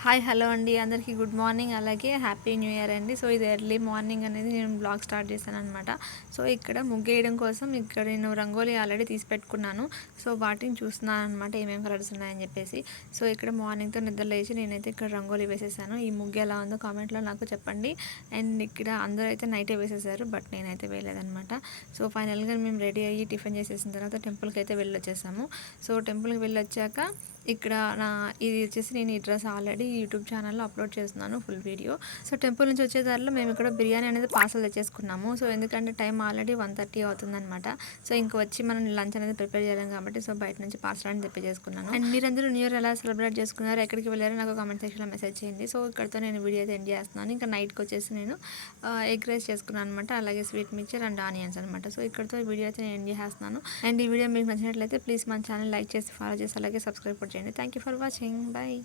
Hi hello అండి అందరికీ good morning అలాగే హ్యాపీ న్యూ ఇయర్ అండి. సో ఇది ఎర్లీ మార్నింగ్ అనేది నేను బ్లాగ్ స్టార్ట్ చేశాను అనమాట. సో ఇక్కడ ముగ్గేయడం కోసం ఇక్కడ నేను రంగోలీ ఆల్రెడీ తీసి పెట్టుకున్నాను. సో వాటిని చూస్తున్నాను అనమాట ఏమేమి కలర్స్ ఉన్నాయని చెప్పేసి. సో ఇక్కడ మార్నింగ్తో నిద్ర లేచి నేనైతే ఇక్కడ రంగోలీ వేసేసాను. ఈ ముగ్గు ఎలా ఉందో కామెంట్లో నాకు చెప్పండి. అండ్ ఇక్కడ అందరూ అయితే నైటే వేసేసారు, బట్ నేనైతే వేయలేదనమాట. సో ఫైనల్గా మేము రెడీ అయ్యి టిఫిన్ చేసేసిన తర్వాత టెంపుల్కి అయితే వెళ్ళొచ్చేసాము. సో టెంపుల్కి వెళ్ళొచ్చాక ఇక్కడ ఇది వచ్చేసి నేను ఈ డ్రెస్ ఆల్రెడీ యూట్యూబ్ ఛానల్లో అప్లోడ్ చేస్తున్నాను ఫుల్ వీడియో. సో టెంపుల్ నుంచి వచ్చే దారిలో మేము ఇక్కడ బిర్యానీ అనేది పార్సల్ తెచ్చేసుకున్నాము. సో ఎందుకంటే టైం ఆల్రెడీ 1:30 అవుతుందన్నమాట. సో ఇంక వచ్చి మనం లంచ్ అనేది ప్రిపేర్ చేయాలి కాబట్టి సో బయట నుంచి పార్సల్ అనేది తెప్పించేసుకున్నాను. అండ్ మీరందరూ న్యూ ఇయర్ ఎలా సెలబ్రేట్ చేసుకున్నారు, ఎక్కడికి వెళ్ళారో నాకు కామెంట్ సెక్షన్లో మెసేజ్ చేయండి. సో ఇక్కడతో నేను వీడియో అయితే ఎండ్ చేస్తున్నాను. ఇంకా నైట్కి వచ్చేసి నేను ఎగ్ రైస్ చేసుకున్నాను అనమాట, అలాగే స్వీట్ మిక్చర్ అండ్ ఆనియన్స్ అనమాట. సో ఇక్కడతో వీడియో అయితే నేను ఎండ్ చేస్తున్నాను. అండ్ ఈ వీడియో మీకు నచ్చినట్లయితే ప్లీజ్ మన ఛానల్ లైక్ చేసి ఫాలో చేసి అలాగే సబ్స్క్రైబ్ చేయండి. Thank you for watching. Bye.